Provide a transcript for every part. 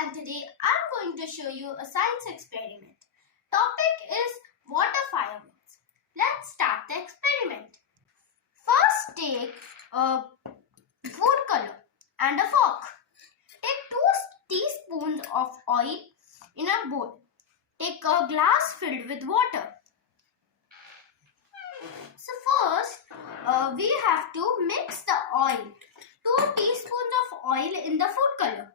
and today I'm going to show you a science experiment. Topic is water fireworks. Let's start the experiment. First take a food color and a fork. Take 2 teaspoons of oil in a bowl. Take a glass filled with water. So first we have to mix the oil. 2 teaspoons of oil in the food color.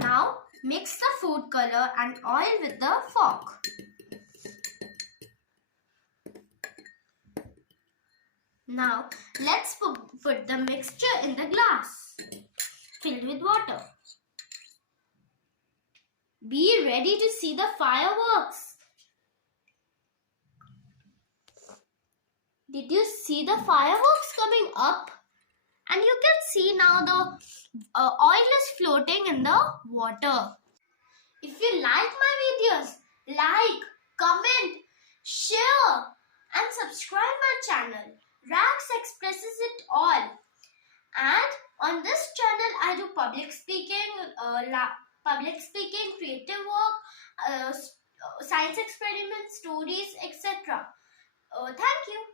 Now mix the food color and oil with the fork. Now let's put the mixture in the glass filled with water. Be ready to see the fireworks. Did you see the fireworks coming up? And you can see now the oil is floating in the water. If you like my videos, like, comment, share and subscribe my channel. Rax expresses it all. And on this channel I do public speaking, creative work, science experiments, stories, etc. Thank you.